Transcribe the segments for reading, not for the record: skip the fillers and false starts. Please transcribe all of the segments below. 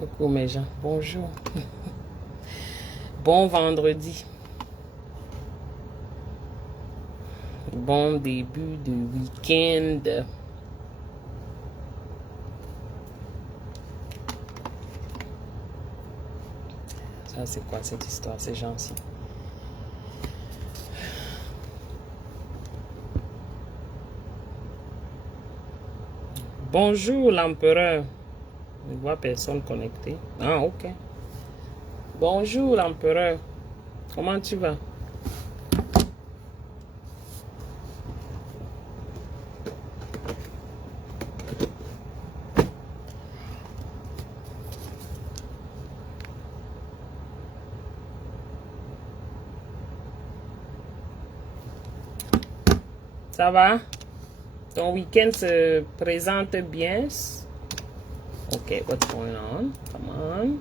Coucou mes gens, bonjour. Bon vendredi. Bon début de week-end. Ça c'est quoi cette histoire, ces gens-ci? Bonjour l'empereur. Je ne vois personne connecté. Ah, ok. Bonjour l'empereur. Comment tu vas? Ça va? Ton week-end se présente bien? Ok, what's going on? Come on.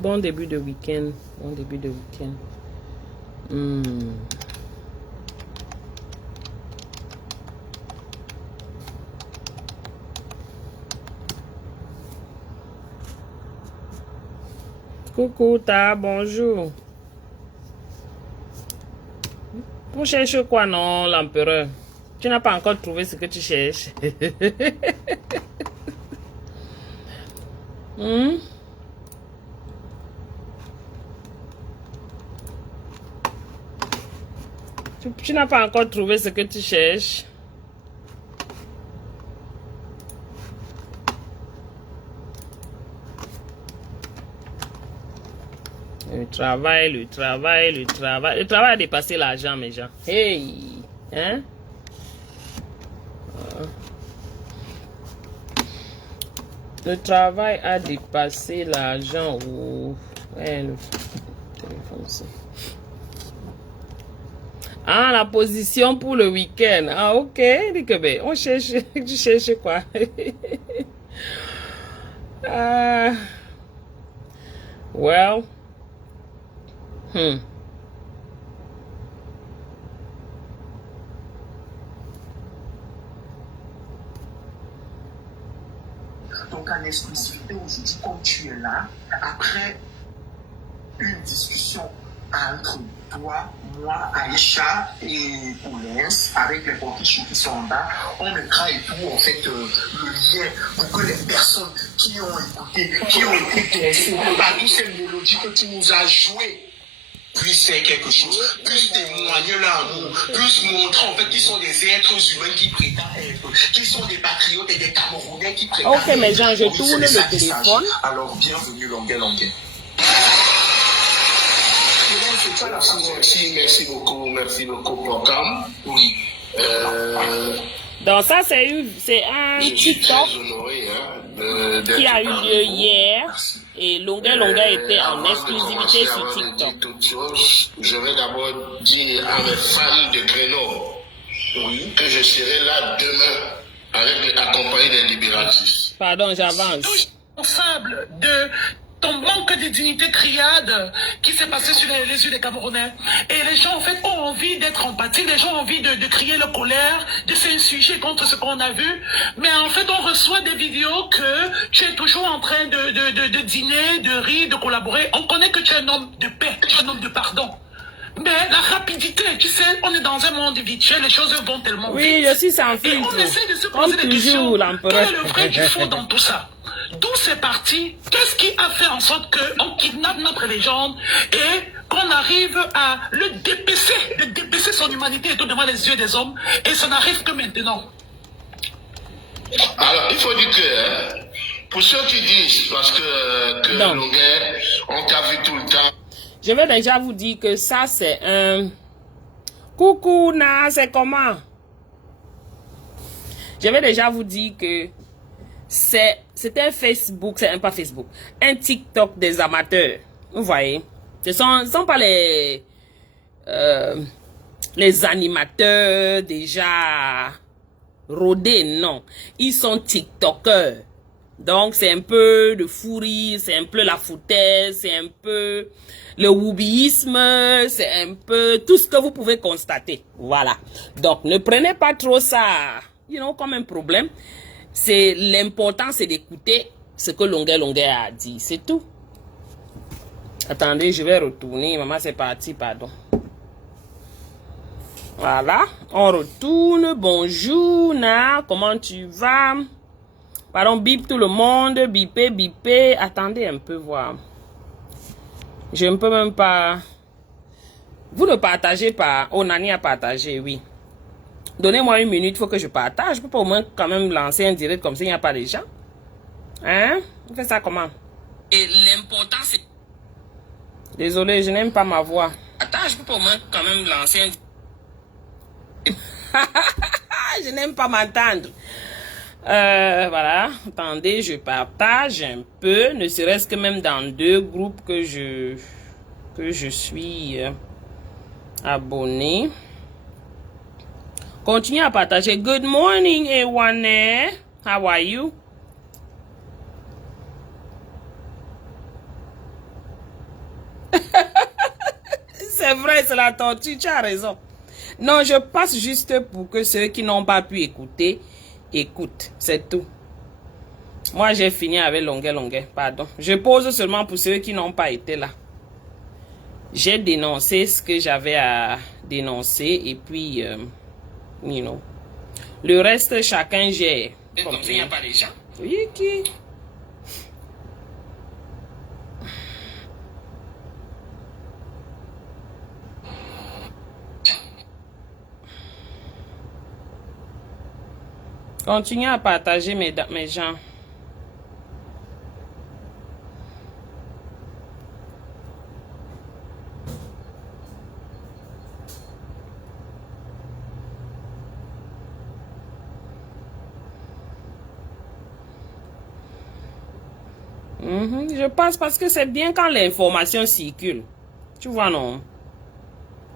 Bon début de week-end. Bon début de week-end. Coucou, ta, bonjour. On cherche quoi, non, l'empereur? Tu n'as pas encore trouvé ce que tu cherches. Tu n'as pas encore trouvé ce que tu cherches. Le travail, le travail, le travail. Le travail a dépassé l'argent, mes gens. Hey! Hein? Le travail a dépassé l'argent. Oh. Ouais, le téléphone aussi. Ah, la position pour le week-end. Ah, ok. On cherche. Tu cherches quoi? Well. Donc, en exclusivité, aujourd'hui, comme tu es là, après une discussion entre toi, moi, Aïcha et Oulens, avec les portichons qui sont en bas, on mettra et tout, en fait, le lien pour que les personnes qui ont écouté, qui ont été touchées par toutes ces mélodies que tu nous as jouées, puissent faire quelque chose, puissent témoigner leur amour, puissent montrer en fait qu'ils sont des êtres humains qui prétendent être, qu'ils sont des patriotes et des Camerounais qui prétendent être. Ok, mais Jean, je tourne le téléphone. Alors, bienvenue, Longuet. Merci beaucoup, Procam. Oui. Donc ça, c'est un TikTok qui a eu lieu hier. Et Longuet était en exclusivité sur TikTok. Je vais d'abord dire à mes fans de Grenoble que je serai là demain accompagné des libératistes. Pardon, j'avance. Responsable de ton manque de dignité criade qui s'est passé sur les yeux des Camerounais. Et les gens, en fait, ont envie d'être empathiques, les gens ont envie de crier leur colère, de s'insurger contre ce qu'on a vu. Mais en fait, on reçoit des vidéos que tu es toujours en train de dîner, de rire, de collaborer. On connaît que tu es un homme de paix, que tu es un homme de pardon. Mais la rapidité, tu sais, on est dans un monde virtuel, les choses vont tellement vite. Oui, je suis sans filtre. On essaie de se poser des questions. Quel est le vrai du faux dans tout ça? D'où c'est parti? Qu'est-ce qui a fait en sorte qu'on kidnappe notre légende et qu'on arrive à le dépecer son humanité et tout devant les yeux des hommes, et ça n'arrive que maintenant? Alors, il faut dire que, pour ceux qui disent, parce que Longuet, on t'a vu tout le temps. Je vais déjà vous dire que ça, c'est un... Coucou, Na, c'est comment? Je vais déjà vous dire que c'est un Facebook, c'est pas Facebook, un TikTok des amateurs. Vous voyez? Ce sont pas les animateurs déjà rodés, non. Ils sont TikTokers. Donc, c'est un peu de fou rire, c'est un peu la foutaise, c'est un peu le woubiisme, c'est un peu tout ce que vous pouvez constater. Voilà. Donc, ne prenez pas trop ça, comme un problème. C'est l'important, c'est d'écouter ce que Longuet a dit. C'est tout. Attendez, je vais retourner. Maman, c'est parti, pardon. Voilà. On retourne. Bonjour, Na. Comment tu vas? Pardon, bip tout le monde. Bipé. Attendez un peu, voir. Je ne peux même pas... Vous ne partagez pas. Oh, Nani a partagé, oui. Donnez-moi une minute, il faut que je partage. Je peux pas au moins quand même lancer un direct comme ça, il n'y a pas de gens. Hein? On fait ça comment? Et l'important, c'est... Désolé, je n'aime pas ma voix. Attends, je peux pas au moins quand même lancer un... Je n'aime pas m'entendre. Voilà. Attendez, je partage un peu. Ne serait-ce que même dans 2 groupes que je suis abonné. Continuez à partager. Good morning, Ewane. How are you? C'est vrai, c'est la tortue, tu as raison. Non, je passe juste pour que ceux qui n'ont pas pu écouter, écoutent. C'est tout. Moi, j'ai fini avec Longuet. Pardon. Je pose seulement pour ceux qui n'ont pas été là. J'ai dénoncé ce que j'avais à dénoncer et puis, le reste, chacun gère. Comme ça, il n'y a pas de gens. Oui, qui? Continuez à partager mes gens. Je passe parce que c'est bien quand l'information circule. Tu vois, non?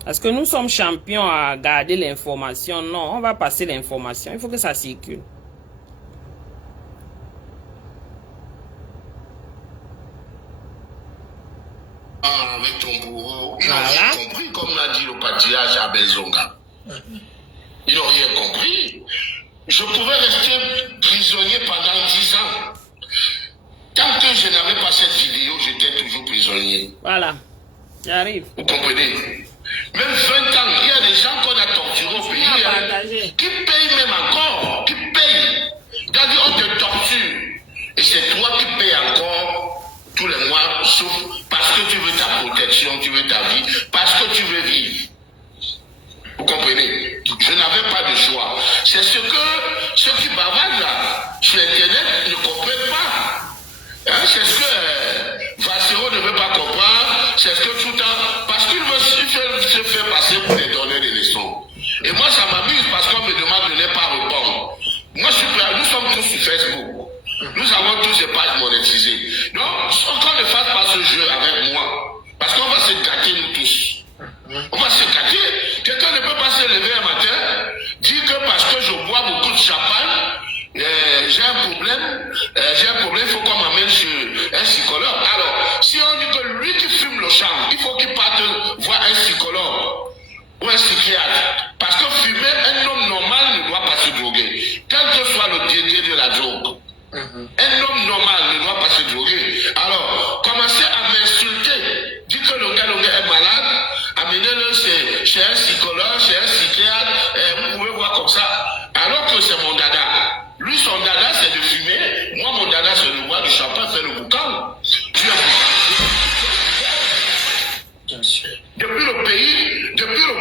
Parce que nous sommes champions à garder l'information. Non, on va passer l'information. Il faut que ça circule. Avec ton bourreau, ils n'ont rien compris, comme l'a dit le patriarche à Benzonga. Ils n'ont rien compris. Je pouvais rester prisonnier pendant 10 ans. Tant que je n'avais pas cette vidéo, j'étais toujours prisonnier. Voilà, j'arrive. Vous comprenez? Même 20 ans, il y a des gens qu'on a torturés au pays, qui payent même encore, qui payent. C'est-à-dire, on te torture. Et c'est toi qui payes encore tous les mois, sauf parce que tu veux ta protection, tu veux ta vie, parce que tu veux vivre. Vous comprenez? Je n'avais pas de choix. C'est ce que ceux qui bavardent là, sur Internet, ne comprennent pas. Hein, c'est ce que Vassero ne veut pas comprendre, c'est ce que tout le temps, parce qu'il veut se faire passer pour les donneurs des leçons. Et moi, ça m'amuse parce qu'on me demande de ne pas répondre. Moi, nous sommes tous sur Facebook. Nous avons tous des pages monétisées. Donc, qu'on ne fasse pas ce jeu avec moi. Parce qu'on va se gâter nous tous. On va se gâter. Quelqu'un ne peut pas se lever un matin, dire que parce que je bois beaucoup de champagne, j'ai un problème, il faut qu'on m'amène chez un psychologue. Alors, si on dit que lui qui fume le champ, il faut qu'il parte voir un psychologue ou un psychiatre. Parce que fumer, un homme normal ne doit pas se droguer. Quel que soit le dédé de la drogue. Un homme normal ne doit pas se droguer. Alors, commencez à m'insulter. Dites que le gars est malade, amenez-le chez un psychologue, chez un psychiatre, vous pouvez voir comme ça. Alors que c'est mon dada. Lui, son dada, c'est de fumer. Moi, mon dada, c'est de boire du champagne, faire le boucan. Depuis le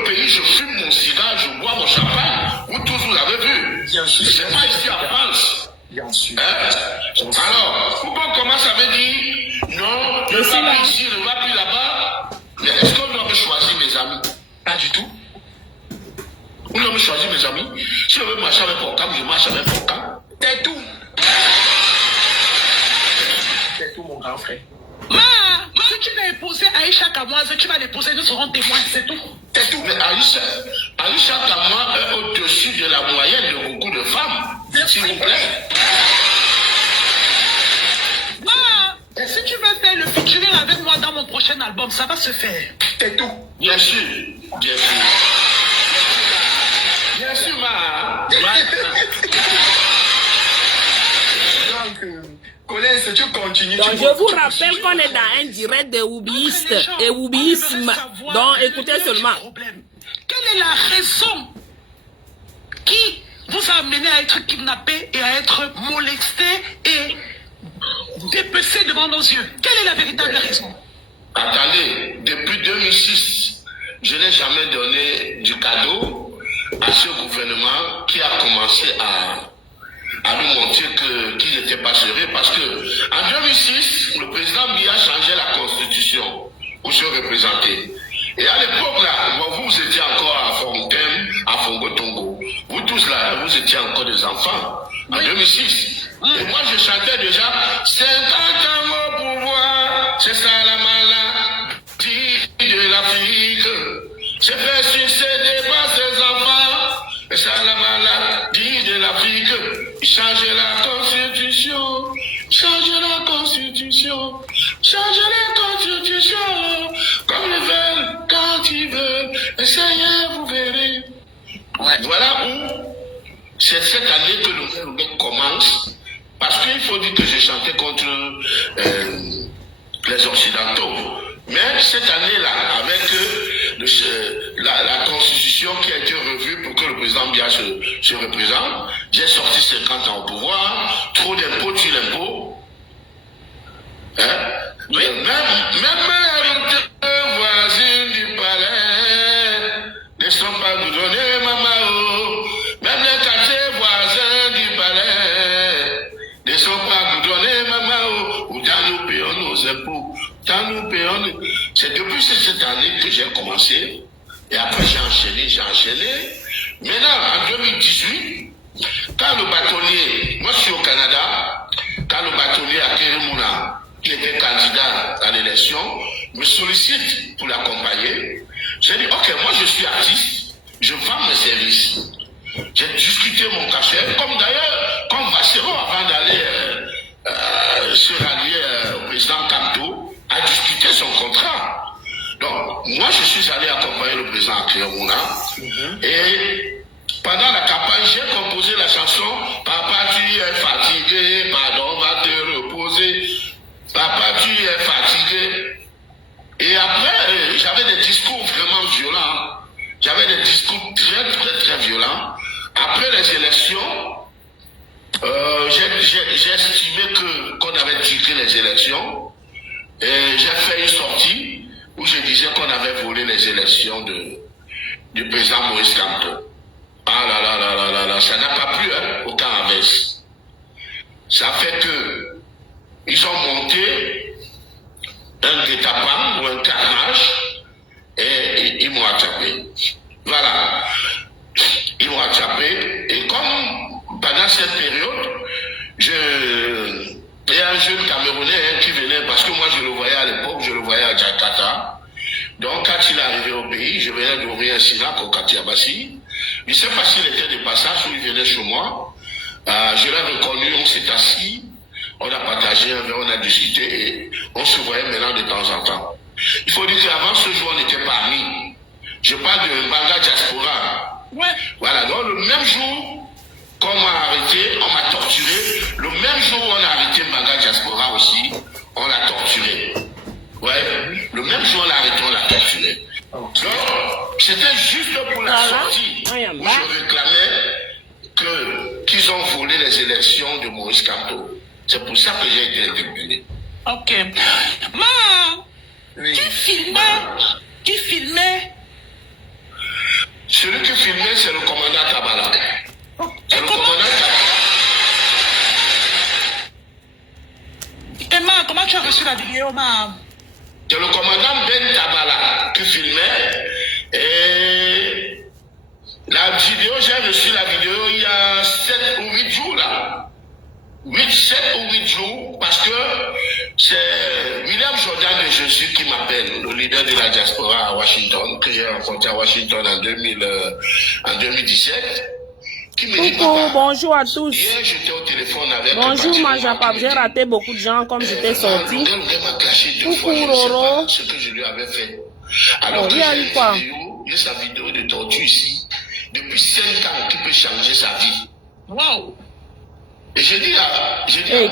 pays, je fume mon cigare, je bois mon champagne. Vous tous, vous avez vu. C'est pas ici en France. Bien sûr. Alors, pourquoi on commence à me dire, non, ne va plus ici, ne va plus là-bas. Mais est-ce qu'on doit me choisir mes amis? Pas du tout. Vous doit me choisir mes amis. Si je veux marcher avec Porcam, je marche avec Porcam. C'est tout. C'est tout, mon grand frère. Si tu vas épouser Aïcha Kamoise, tu vas l'épouser, nous serons témoins, c'est tout. C'est tout. Mais Aïcha Kamoise est au-dessus de la moyenne de beaucoup de femmes. S'il vous plaît. prochain album, ça va se faire. Et tout. Bien sûr, bien sûr. Bien sûr, ma. Donc, Collins, tu continues. Donc, je vous rappelle qu'on est dans un direct de Wubiste et Wubisme. Donc, écoutez seulement. Quelle est la raison qui vous a amené à être kidnappé et à être molesté et dépecé devant nos yeux? Quelle est la véritable raison? Attendez, depuis 2006, je n'ai jamais donné du cadeau à ce gouvernement qui a commencé à nous montrer qu'il n'était pas sérieux, parce que en 2006, le président Biya a changé la constitution pour se représenter. Et à l'époque là, vous étiez encore à Fontaine, à Fongo-Tongo. Vous tous là, vous étiez encore des enfants. En 2006. Et moi je chantais déjà 50 ans au pouvoir, c'est ça la maladie de l'Afrique. C'est fait succéder par ses enfants, c'est ça la maladie de l'Afrique. Changer la constitution, changer la constitution, changer la constitution, comme ils veulent, quand ils veulent, essayez, vous verrez. Ouais. Voilà où c'est cette année que le mouvement commence, parce qu'il faut dire que j'ai chanté contre les Occidentaux. Mais cette année-là, avec la constitution qui a été revue pour que le président Biya se représente, j'ai sorti 50 ans au pouvoir, trop d'impôts, tu l'impôt. Hein? Oui. Même les voisines du palais ne sont pas goudronnés, maman. Même les quartiers voisins du palais ne sont pas goudronnés, maman. Où nous payons nos impôts. Nous payons. C'est depuis cette année que j'ai commencé. Et après j'ai enchaîné. Maintenant, en 2018, quand le bâtonnier, moi je suis au Canada, quand le bâtonnier Akeremouna, qui était candidat à l'élection, me sollicite pour l'accompagner, j'ai dit, ok, moi je suis artiste, je vends mes services. J'ai discuté mon cachet, comme d'ailleurs, comme Vassero, avant d'aller se rallier au président Kamto, a discuté son contrat. Donc, moi je suis allé accompagner le président Akeremouna, et pendant la campagne, j'ai composé la chanson « Papa, tu es fatigué, pardon, va te reposer. Papa, tu es fatigué. » Et après, j'avais des discours vraiment violents. J'avais des discours très violents. Après les élections, j'ai estimé qu'on avait tiré les élections. Et j'ai fait une sortie où je disais qu'on avait volé les élections du président Moïse Kamto. Ah là, ça n'a pas plu au Canavès. Ça fait que ils ont monté un guet-apens ou un carnage et ils m'ont attrapé. Voilà. Ils m'ont attrapé et comme pendant cette période, il y a un jeune Camerounais qui venait, parce que moi je le voyais à l'époque, je le voyais à Jakarta. Donc quand il est arrivé au pays, je venais d'ouvrir un synagogue au Katiabassi. Je ne sais pas s'il était de passage ou il venait chez moi. Je l'ai reconnu, on s'est assis, on a partagé un verre, on a discuté et on se voyait maintenant de temps en temps. Il faut dire qu'avant ce jour, on n'était pas amis. Je parle de Mbanga Diaspora. Ouais. Voilà, donc le même jour qu'on m'a arrêté, on m'a torturé. Le même jour où on a arrêté Mbanga Diaspora aussi, on l'a torturé. Ouais, le même jour on l'a arrêté, on l'a torturé. Donc, c'était juste pour la sortie où je réclamais qu'ils ont volé les élections de Maurice Kamto. C'est pour ça que j'ai été interpellé. Ok. Oui. Qui filmait Celui qui filmait, c'est le commandant Tabala. C'est le commandant Tabala. Et comment tu as reçu la vidéo, Ma? C'est le commandant Ben Tabala qui filmait. Et la vidéo, j'ai reçu la vidéo il y a 7 ou 8 jours là. 7 ou 8 jours, parce que c'est William Jordan de Jésus qui m'appelle, le leader de la diaspora à Washington, que j'ai rencontré à Washington en 2017, qui me dit, Coucou, papa, bonjour à tous. hier j'étais au téléphone avec Bonjour, Patrick Majapap. qui J'ai me dit, raté beaucoup de gens comme j'étais sorti. Longuet m'a clashé 2 Coucou, fois, je ne sais Roro. pas ce que je lui avais fait. Alors que il y a eu quoi? j'ai sa vidéo de torture ici, depuis 5 ans, qui peut changer sa vie. Waouh. Et je dis à...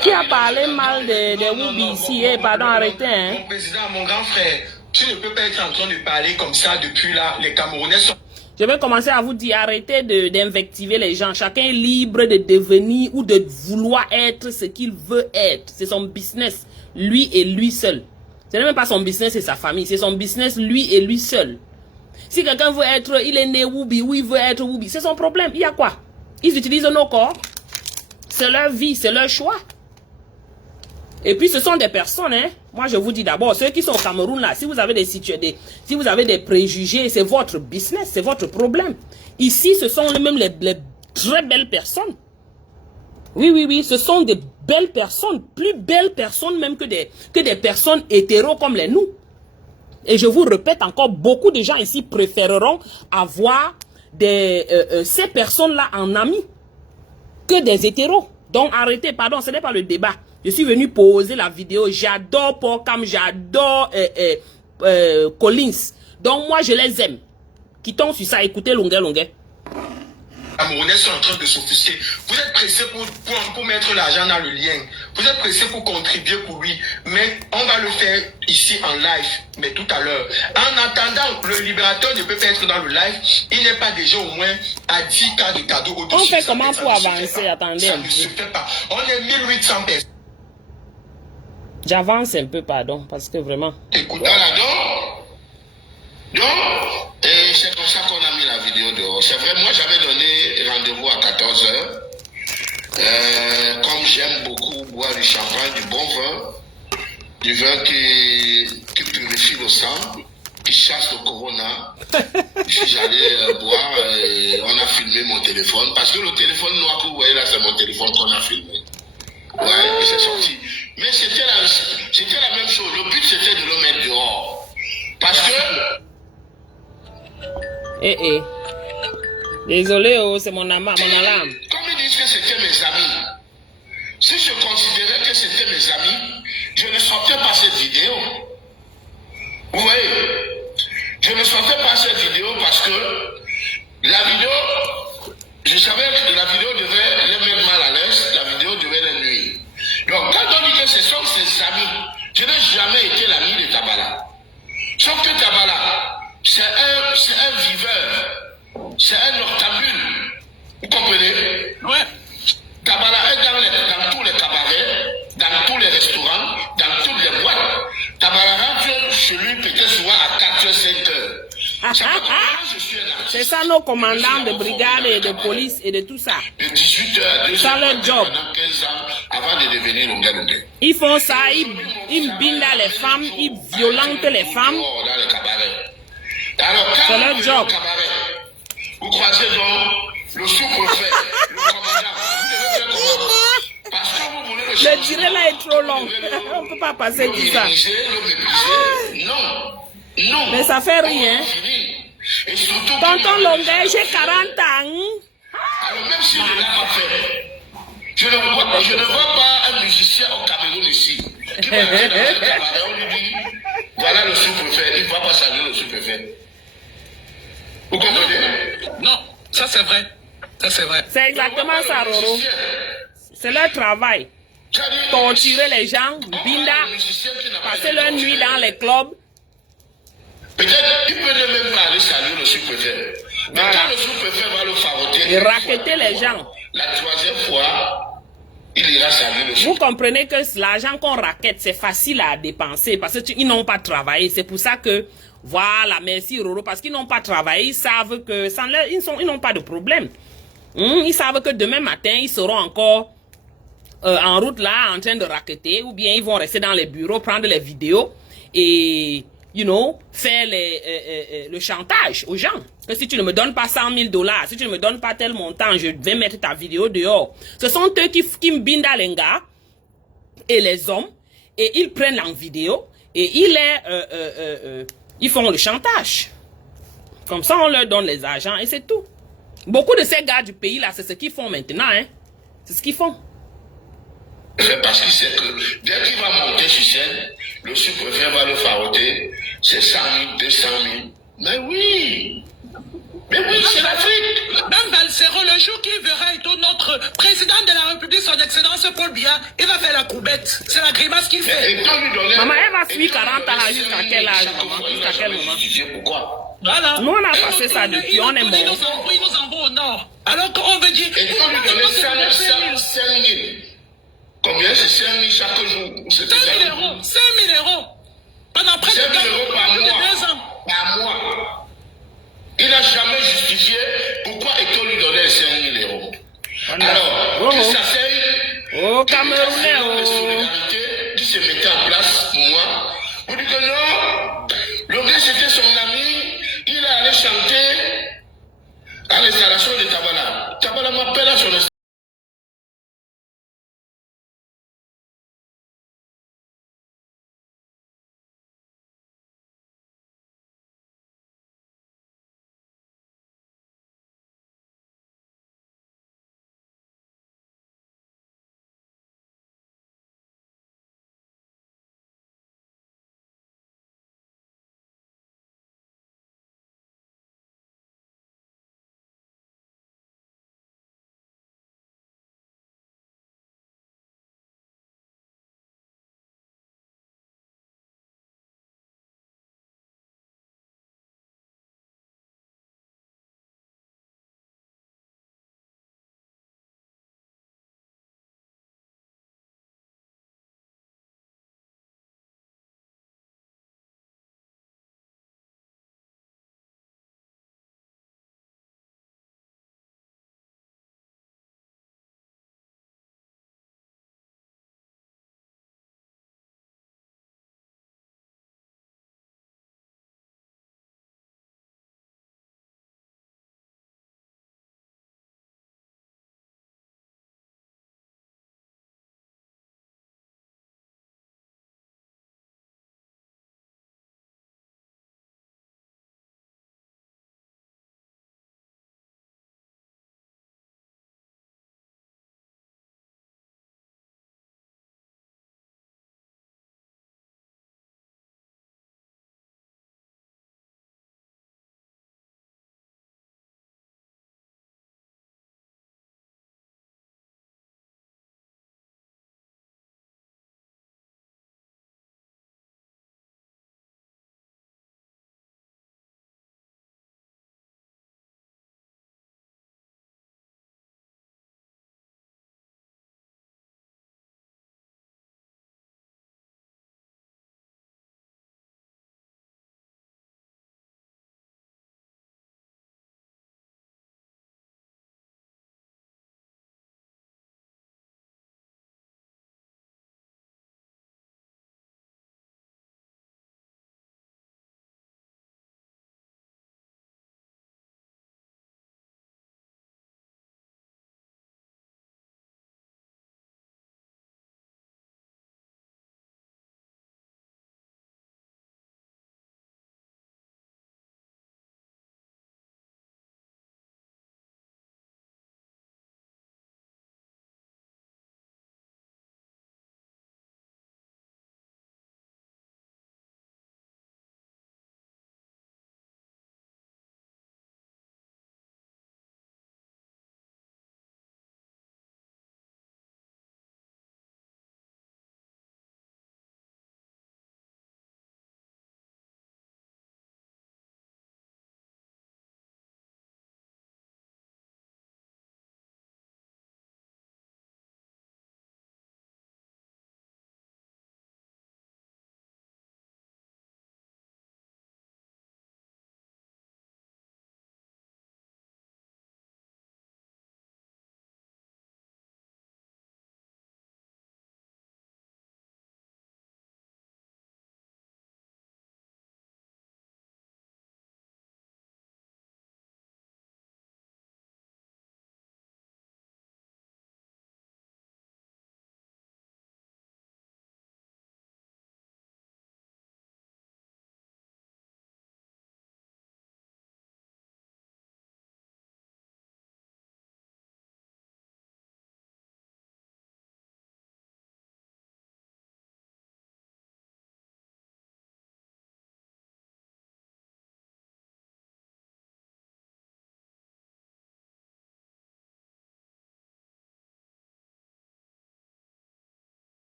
Qui a parlé mal de Woubi ici? Pardon, arrêtez, hein. Mon président, mon grand frère, tu ne peux pas être en train de parler comme ça depuis là. Les Camerounais sont... Je vais commencer à vous dire, arrêtez d'invectiver les gens. Chacun est libre de devenir ou de vouloir être ce qu'il veut être. C'est son business, lui et lui seul. Ce n'est même pas son business et sa famille, c'est son business, lui et lui seul. Si quelqu'un veut être, il est né Woubi, ou il veut être Woubi, c'est son problème. Il y a quoi? Ils utilisent nos corps. C'est leur vie, c'est leur choix. Et puis ce sont des personnes, hein. Moi je vous dis d'abord, ceux qui sont au Cameroun là, si vous avez si vous avez des préjugés, c'est votre business, c'est votre problème. Ici, ce sont même les très belles personnes. Oui, ce sont des belles personnes, plus belles personnes même que des personnes hétéros comme les nous. Et je vous répète encore, beaucoup de gens ici préféreront avoir ces personnes-là en amis que des hétéros. Donc arrêtez, pardon, ce n'est pas le débat. Je suis venu poser la vidéo. J'adore Porcam, j'adore Collins. Donc moi je les aime. Quittons sur ça, écoutez Longuet. Les Camerounais sont en train de s'offusquer. Vous êtes pressés pour mettre l'argent dans le lien. Vous êtes pressés pour contribuer pour lui. Mais on va le faire ici en live. Mais tout à l'heure. En attendant, le libérateur ne peut pas être dans le live. Il n'est pas déjà au moins à 10 cas de cadeaux au-dessus. On fait comment pour avancer? Attendez Ça un ne peu. se fait pas. On est 1800 personnes. J'avance un peu, pardon, parce que vraiment... Écoute, Voilà, et c'est comme ça qu'on a mis la vidéo dehors. C'est vrai, moi j'avais donné rendez-vous à 14h. Comme j'aime beaucoup boire du champagne, du bon vin, du vin qui purifie le sang, qui chasse le corona, j'allais boire et on a filmé mon téléphone. Parce que le téléphone noir que vous voyez là, c'est mon téléphone qu'on a filmé. Ouais, et c'est sorti. Mais c'était la même chose. Le but c'était de le mettre dehors. Parce que... Désolé, oh, c'est mon alarme. Comme ils disent que c'était mes amis, si je considérais que c'était mes amis, je ne sortais pas cette vidéo. Vous voyez, je ne sortais pas cette vidéo parce que la vidéo, je savais que la vidéo devait les mettre mal à l'aise, la vidéo devait les nuire. Donc quand on dit que ce sont ses amis, je n'ai jamais été l'ami de Tabala. Sauf que Tabala, c'est un viveur, c'est un noctambule. Vous comprenez? Ouais. Tabala est dans tous les cabarets, dans tous les restaurants, dans toutes les boîtes. Tabala rentre chez lui peut-être souvent à 4h, 5h. C'est ça nos commandants de brigade et de police et de tout ça. De 18h à 2h. Ça leur job. Pendant 15 ans avant de devenir Longuet. Ils font ça, ils bindent les femmes, ils violentent les femmes. Dans les cabarets. Alors quand C'est leur vous job. au cabaret, vous croisez donc le sous-préfet, le commandant. Vous devez faire comment? Parce que vous voulez le Le changer, durée là est trop long. On ne peut pas passer tout ça. le mépriser. Non. Mais ça fait rien. Et surtout, Tonton Longuet, j'ai 40 ans. alors même s'il ne l'a pas fait, je ne vois pas un musicien au Cameroun ici qui va aller dans un cabaret, on lui dit, voilà le sous-préfet, il ne va pas saluer le sous-préfet. Vous comprenez? Non, ça c'est vrai. Ça c'est vrai. C'est exactement ça, Roro. C'est leur travail. Torturer les gens, binda, passer leur nuit dans les clubs. Peut-être qu'il peut ne même pas aller saluer le sous-préfet. Mais Voilà. quand le sous-préfet va le faroter, Et racketter les gens. la troisième fois, il ira saluer le Vous sous-préfet. comprenez que l'argent qu'on raquette, c'est facile à dépenser parce qu'ils n'ont pas travaillé. C'est pour ça que, voilà, merci Roro, parce qu'ils n'ont pas travaillé, ils savent que ils n'ont pas de problème. Ils savent que demain matin, ils seront encore en route là, en train de racketter, ou bien ils vont rester dans les bureaux, prendre les vidéos et, faire le chantage aux gens. Que si tu ne me donnes pas $100,000, si tu ne me donnes pas tel montant, je vais mettre ta vidéo dehors. Ce sont eux qui me bindent les gars et les hommes, et ils prennent en vidéo, et ils font le chantage. Comme ça, on leur donne les agents, et c'est tout. Beaucoup de ces gars du pays, là, c'est ce qu'ils font maintenant, hein. C'est ce qu'ils font. Parce qu'il sait que dès qu'il va monter sur scène, le sous-préfet va le faroter, c'est 100 000, 200 000. Mais oui, c'est l'Afrique. Même Balsero, le jour qu'il verra et tout notre président de la République, son excellence Paul Biya, il va faire la coubette. C'est la grimace qu'il fait. Maman, elle va suivre 40 ans jusqu'à quel âge, maman? Jusqu'à quel moment? Pourquoi? Voilà. Nous, on a passé ça depuis, on est mort. Il nous envoie au nord. Alors qu'on veut dire... Et quand lui donner 5 000. Combien c'est 5 000 chaque jour? 5 000 euros. 5 000 euros. Pendant près de 5 000 euros par plus de 2 ans. mois. Par mois. Il n'a jamais justifié pourquoi Eto lui donnait 5 000 euros. Alors, il s'asseye. Oh, Camerounais, de solidarité qui se mettait en place pour moi. Vous dites que non, le gars c'était son ami, il est allé chanter à l'installation de Tabala. Tabala m'appelle à son